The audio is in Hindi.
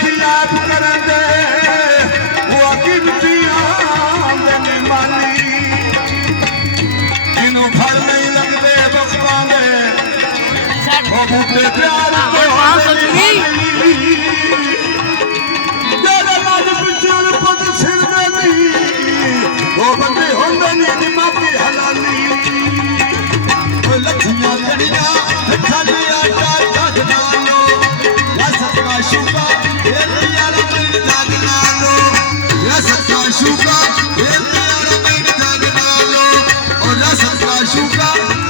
खिलाफ कर दे वो गिनतियां देने माली जिन्हों फल नहीं लगते बख्शा दे वो बूटे प्यार को जेड़ा लाज पिछल पद सिर दे वो बंदे होंदे नहीं दिमागी हलाली लखियां जड़ियां